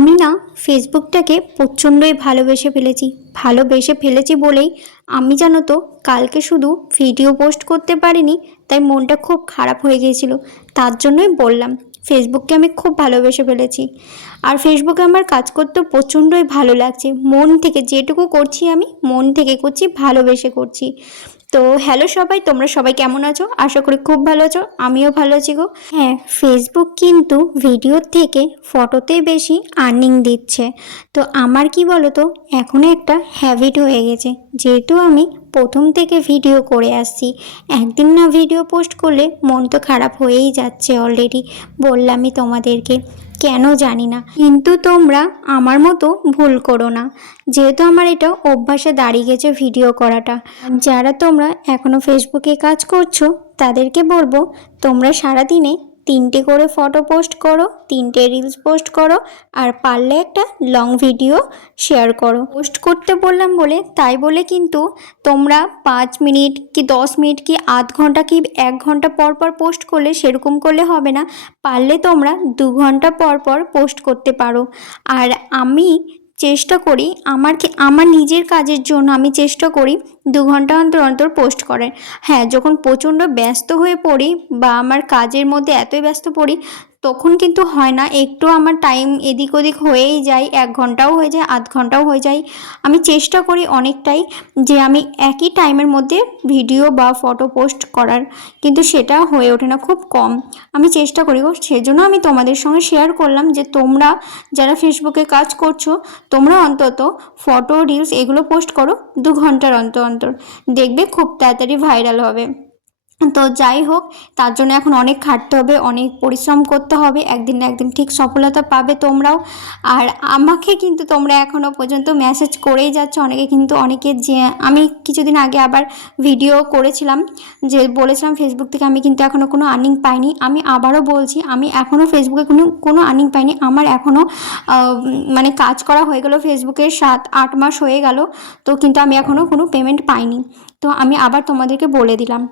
আমি না ফেসবুকটাকে প্রচণ্ডই ভালোবেসে ফেলেছি বলেই আমি জানো তো কালকে শুধু ভিডিও পোস্ট করতে পারিনি, তাই মনটা খুব খারাপ হয়ে গিয়েছিল। তার জন্যই বললাম ফেসবুককে আমি খুব ভালোবেসে ফেলেছি। আর ফেসবুকে আমার কাজ করতে প্রচণ্ডই ভালো লাগছে, মন থেকে যেটুকু করছি আমি মন থেকে করছি, ভালোবেসে করছি। তো হ্যালো সবাই, তোমরা সবাই কেমন আছো? আশা করি খুব ভালো আছো, আমিও ভালো আছি গো। হ্যাঁ, ফেসবুক কিন্তু ভিডিওর থেকে ফটোতেই বেশি আর্নিং দিচ্ছে। তো আমার কি বলো তো, এখনও একটা হ্যাবিট হয়ে গেছে, যেহেতু আমি প্রথম থেকে ভিডিও করে আসছি। একদিন না ভিডিও পোস্ট করলে মন তো খারাপ হয়েই যাচ্ছে। অলরেডি বললামই তোমাদেরকে, কেন জানি না, কিন্তু তোমরা আমার মতো ভুল করো না, যেহেতু আমার এটা অভ্যাসে দাঁড়িয়ে গেছে ভিডিও করাটা। যারা তোমরা এখনও ফেসবুকে কাজ করছো তাদেরকে বলবো, তোমরা সারাদিনে 3টে করে ফটো পোস্ট করো, 3টে রিলস পোস্ট করো, আর পারলে একটা লং ভিডিও শেয়ার করো। পোস্ট করতে বললাম বলে তাই বলে কিন্তু তোমরা 5 মিনিট কি 10 মিনিট কি আধ ঘন্টা কি 1 ঘন্টা পর পর পোস্ট করলে সেরকম করলে হবে না। পারলে তোমরা 2 ঘন্টা পর পর পোস্ট করতে পারো। আর আমি চেষ্টা করি, আমার নিজের কাজের জন্য আমি চেষ্টা করি 2 ঘন্টা অন্তর অন্তর পোস্ট করার। হ্যাঁ, যখন প্রচণ্ড ব্যস্ত হয়ে পড়ি বা আমার কাজের মধ্যে এতই ব্যস্ত পড়ি, তখন কিন্তু হয় না, একটু আমার টাইম এদিক ওদিক হয়েই যায়, 1 ঘন্টাও হয়ে যায়, আধ ঘন্টাও হয়ে যায়। আমি চেষ্টা করি অনেকটাই যে আমি একই টাইমের মধ্যে ভিডিও বা ফটো পোস্ট করার, কিন্তু সেটা হয়ে ওঠে না, খুব কম। আমি চেষ্টা করি গো, সেজন্য আমি তোমাদের সঙ্গে শেয়ার করলাম যে তোমরা যারা ফেসবুকে কাজ করছো, তোমরা অন্তত ফটো রিলস এগুলো পোস্ট করো 2 ঘন্টার অন্তর অন্তর, দেখবে খুব তাড়াতাড়ি ভাইরাল হবে। তো যাই হোক, তার জন্য এখন অনেক খাটতে হবে, অনেক পরিশ্রম করতে হবে, একদিন না একদিন ঠিক সফলতা পাবে তোমরাও। আর আমাকে কিন্তু তোমরা এখনও পর্যন্ত মেসেজ করেই যাচ্ছ, অনেকে যে আমি কিছুদিন আগে আবার ভিডিও করেছিলাম, যে বলেছিলাম ফেসবুক থেকে আমি কিন্তু এখনও কোনো আর্নিং পাইনি। আমি আবারও বলছি, আমি এখনও ফেসবুকে কোনো আর্নিং পাইনি। আমার এখনও মানে কাজ করা হয়ে গেল ফেসবুকে 7-8 মাস হয়ে গেল, তো কিন্তু আমি এখনও কোনো পেমেন্ট পাইনি। তো আমি আবার তোমাদেরকে বলে দিলাম,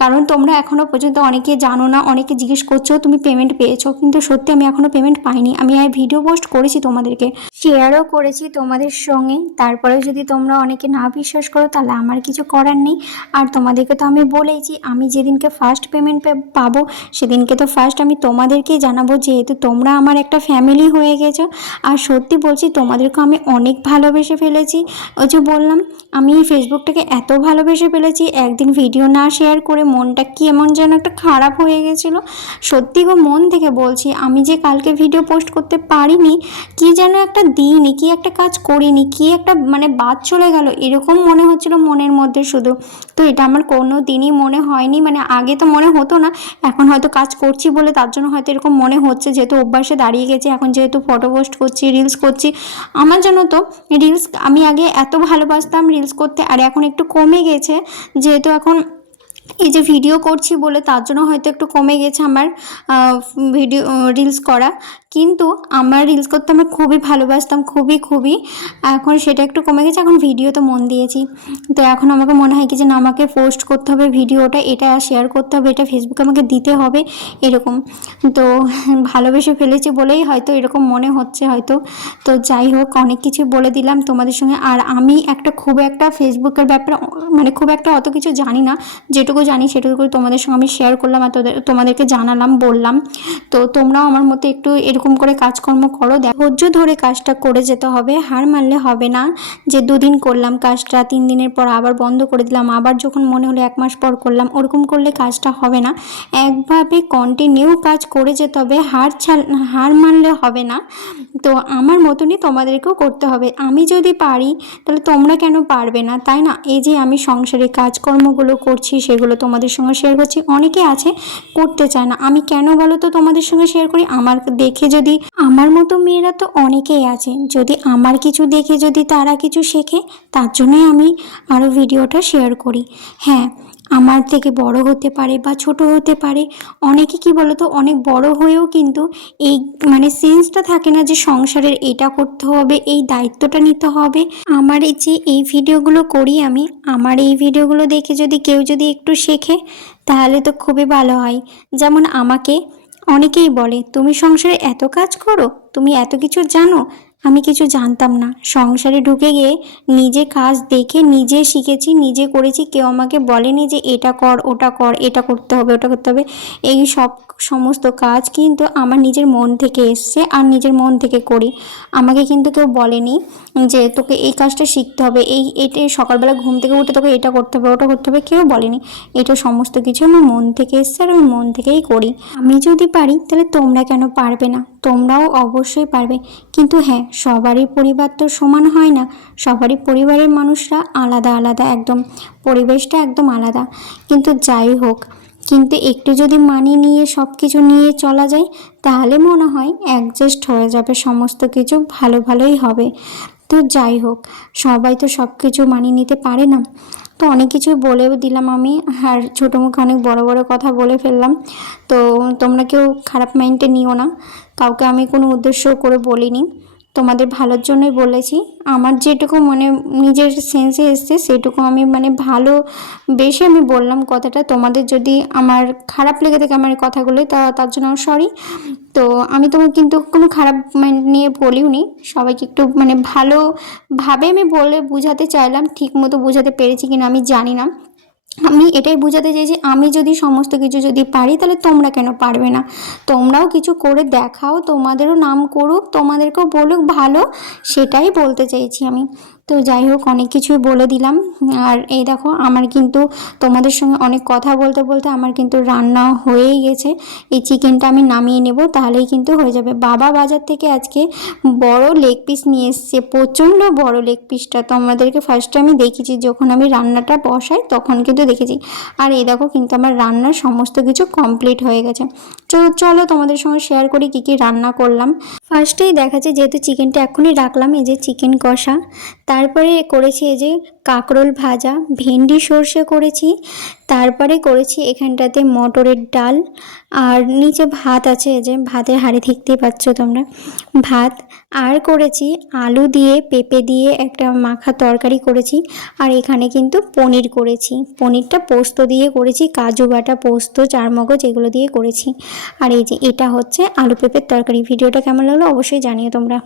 কারণ তোমরা এখনও পর্যন্ত অনেকে জানো না, অনেকে জিজ্ঞেস করছো তুমি পেমেন্ট পেয়েছো, কিন্তু সত্যি আমি এখনও পেমেন্ট পাইনি। আমি ভিডিও পোস্ট করেছি, তোমাদেরকে শেয়ারও করেছি তোমাদের সঙ্গে, তারপরেও যদি তোমরা অনেকে না বিশ্বাস করো তাহলে আমার কিছু করার নেই। আর তোমাদেরকে তো আমি বলেইছি, আমি যেদিনকে ফার্স্ট পেমেন্ট পাবো সেদিনকে তো ফার্স্ট আমি তোমাদেরকেই জানাবো, যেহেতু তোমরা আমার একটা ফ্যামিলি হয়ে গেছো। আর সত্যি বলছি, তোমাদেরকে আমি অনেক ভালোবেসে ফেলেছি। ওই যে বললাম, আমি ফেসবুকটাকে এত ভালোবেসে ফেলেছি, একদিন ভিডিও না শেয়ার করে মনটা কি এমন যেন একটা খারাপ হয়ে গেছিলো। সত্যি গো, মন থেকে বলছি, আমি যে কালকে ভিডিও পোস্ট করতে পারিনি, কি যেন একটা দিইনি, কি একটা কাজ করিনি, কি একটা মানে বাদ চলে গেল, এরকম মনে হচ্ছিল মনের মধ্যে শুধু। তো এটা আমার কোনো দিনই মনে হয়নি, মানে আগে তো মনে হতো না, এখন হয়তো কাজ করছি বলে তার জন্য হয়তো এরকম মনে হচ্ছে, যেহেতু অভ্যাসে দাঁড়িয়ে গেছে। এখন যেহেতু ফটো পোস্ট করছি, রিলস করছি, আমার জানো তো রিলস আমি আগে এত ভালোবাসতাম রিলস করতে, আর এখন একটু কমে গেছে, যেহেতু এখন এই যে ভিডিও করছি বলে তার জন্য হয়তো একটু কমে গেছে আমার ভিডিও রিলস করা। কিন্তু আমার রিলস করতে আমি খুবই ভালোবাসতাম, খুবই। এখন সেটা একটু কমে গেছে, এখন ভিডিওতে মন দিয়েছি। তো এখন আমাকে মনে হয় কি যে না, আমাকে পোস্ট করতে হবে ভিডিওটা, এটা শেয়ার করতে হবে, এটা ফেসবুকে আমাকে দিতে হবে, এরকম। তো ভালোবেসে ফেলেছি বলেই হয়তো এরকম মনে হচ্ছে হয়তো। তো যাই হোক, অনেক কিছু বলে দিলাম তোমাদের সঙ্গে। আর আমি খুব একটা ফেসবুকের ব্যাপারে মানে খুব একটা অত কিছু জানি না, যেটুকু জানি সেটুকু তোমাদের সঙ্গে আমি শেয়ার করলাম আর তোমাদেরকে জানালাম, বললাম। তো তোমরাও আমার মতো একটু এরকম করে কাজকর্ম করো, ধৈর্য ধরে কাজটা করে যেতে হবে, হার মানলে হবে না। যে 2 দিন করলাম কাজটা, 3 দিনের পর আবার বন্ধ করে দিলাম, আবার যখন মনে হলো 1 মাস পর করলাম, ওরকম করলে কাজটা হবে না। একভাবে কন্টিনিউ কাজ করে যেতে হবে, হার মানলে হবে না। তো আমার মতনই তোমাদেরকেও করতে হবে। আমি যদি পারি তাহলে তোমরা কেন পারবে না, তাই না? এই যে আমি সংসারে কাজকর্মগুলো করছি, সেগুলো তোমাদের সঙ্গে শেয়ার করছি। অনেকে আছে করতে চায় না, আমি কেন বলো তো তোমাদের সঙ্গে শেয়ার করি? আমার দেখে যদি, আমার মতো মেয়েরা তো অনেকেই আছে, যদি আমার কিছু দেখে যদি তারা কিছু শেখে, তার জন্যই আমি আরও ভিডিওটা শেয়ার করি। হ্যাঁ, আমার থেকে বড় হতে পারে বা ছোট হতে পারে, অনেকে কি বলতো, অনেক বড় হয়েও কিন্তু এই মানে সেন্সটা থাকে না যে সংসারের এটা করতে হবে, এই দায়িত্বটা নিতে হবে। আমার এই ভিডিওগুলো করি আমি, আমার এই ভিডিওগুলো দেখে যদি কেউ যদি একটু শেখে তাহলে তো খুবই ভালো হয়। যেমন আমাকে অনেকেই বলে তুমি সংসারে এত কাজ করো, তুমি এত কিছু জানো। আমি কিছু জানতাম না, সংসারে ঢুকে গিয়ে নিজে কাজ দেখে নিজে শিখেছি, নিজে করেছি। কেউ আমাকে বলেনি যে এটা কর ওটা কর, এটা করতে হবে ওটা করতে হবে। এই সমস্ত কাজ কিন্তু আমার নিজের মন থেকে এসছে আর নিজের মন থেকে করি। আমাকে কিন্তু কেউ বলেনি যে তোকে এই কাজটা শিখতে হবে, এটা সকালবেলা ঘুম থেকে উঠে তোকে এটা করতে হবে ওটা করতে হবে, কেউ বলেনি। এটা সমস্ত কিছু আমার মন থেকে এসছে আর আমি মন থেকেই করি। আমি যদি পারি তাহলে তোমরা কেন পারবে না? তোমরাও অবশ্যই পারবে। কিন্তু হ্যাঁ, সবারই পরিবার তো সমান হয় না, সবারই পরিবারের মানুষরা আলাদা আলাদা, একদম পরিবেশটা একদম আলাদা। কিন্তু যাই হোক, কিন্তু একটু যদি মানিয়ে নিয়ে সব কিছু নিয়ে চলা যায় তাহলে মনে হয় অ্যাডজাস্ট হয়ে যাবে, সমস্ত কিছু ভালো ভালোই হবে। তো যাই হোক, সবাই তো সব কিছু মানিয়ে নিতে পারে না। তো অনেক কিছুই বলেও দিলাম আমি, আর ছোটো মুখে অনেক বড় বড় কথা বলে ফেললাম। তো তোমরা কেউ খারাপ মাইন্ডে নিও না, কাউকে আমি কোনো উদ্দেশ্য করে বলিনি, তোমাদের ভালোর জন্যই বলেছি। আমার যেটুকু মানে নিজের সেন্সে এসছে সেটুকু আমি মানে ভালো বেশি আমি বললাম কথাটা। তোমাদের যদি আমার খারাপ লেগে থাকে আমার এই কথাগুলো, তার জন্য সরি। তো আমি তোমাকে কিন্তু কোনো খারাপ মাইন্ড নিয়ে বলিওনি, সবাইকে একটু মানে ভালোভাবে আমি বলে বুঝাতে চাইলাম। ঠিক মতো বুঝাতে পেরেছি কিনা আমি জানি না। আমি এটাই বোঝাতে চাইছি, আমি যদি সমস্ত কিছু যদি পারি তাহলে তোমরা কেন পারবে না? তোমরাও কিছু করে দেখাও, তোমাদেরও নাম করুক, তোমাদেরকেও বলুক ভালো, সেটাই বলতে চাইছি আমি। তো যাই হোক, অনেক কিছুই বলে দিলাম। আর এই দেখো, আমার কিন্তু তোমাদের সঙ্গে অনেক কথা বলতে বলতে আমার কিন্তু রান্না হয়েই গেছে। এই চিকেনটা আমি নামিয়ে নেব, তাহলেই কিন্তু হয়ে যাবে। বাবা বাজার থেকে আজকে বড় লেগ পিস নিয়ে এসছে, প্রচণ্ড বড় লেগ পিসটা। তো আমাদেরকে ফার্স্টে আমি দেখেছি যখন আমি রান্নাটা বসাই তখন কিন্তু দেখেছি। আর এই দেখো, কিন্তু আমার রান্নার সমস্ত কিছু কমপ্লিট হয়ে গেছে। চলো তোমাদের সঙ্গে শেয়ার করি কী কী রান্না করলাম। ফার্স্টেই দেখাচ্ছে, যেহেতু চিকেনটা এখনই রাখলাম, এই যে চিকেন কষা, তারপরে করেছি এই যে কাঁকরোল ভাজা, ভেন্ডি সর্ষে করেছি, তারপরে করেছি এখানটাতে মটরের ডাল, আর নিচে ভাত আছে, এই যে ভাতের হাঁড়ি দেখতেই পাচ্ছ তোমরা, ভাত। আর করেছি আলু দিয়ে পেঁপে দিয়ে একটা মাখা তরকারি করেছি। আর এখানে কিন্তু পনির করেছি, পনিরটা পোস্ত দিয়ে করেছি, কাজু বাটা, পোস্ত, চারমগজ এগুলো দিয়ে করেছি। আর এই যে এটা হচ্ছে আলু পেঁপের তরকারি। ভিডিওটা কেমন লাগলো অবশ্যই জানিও তোমরা।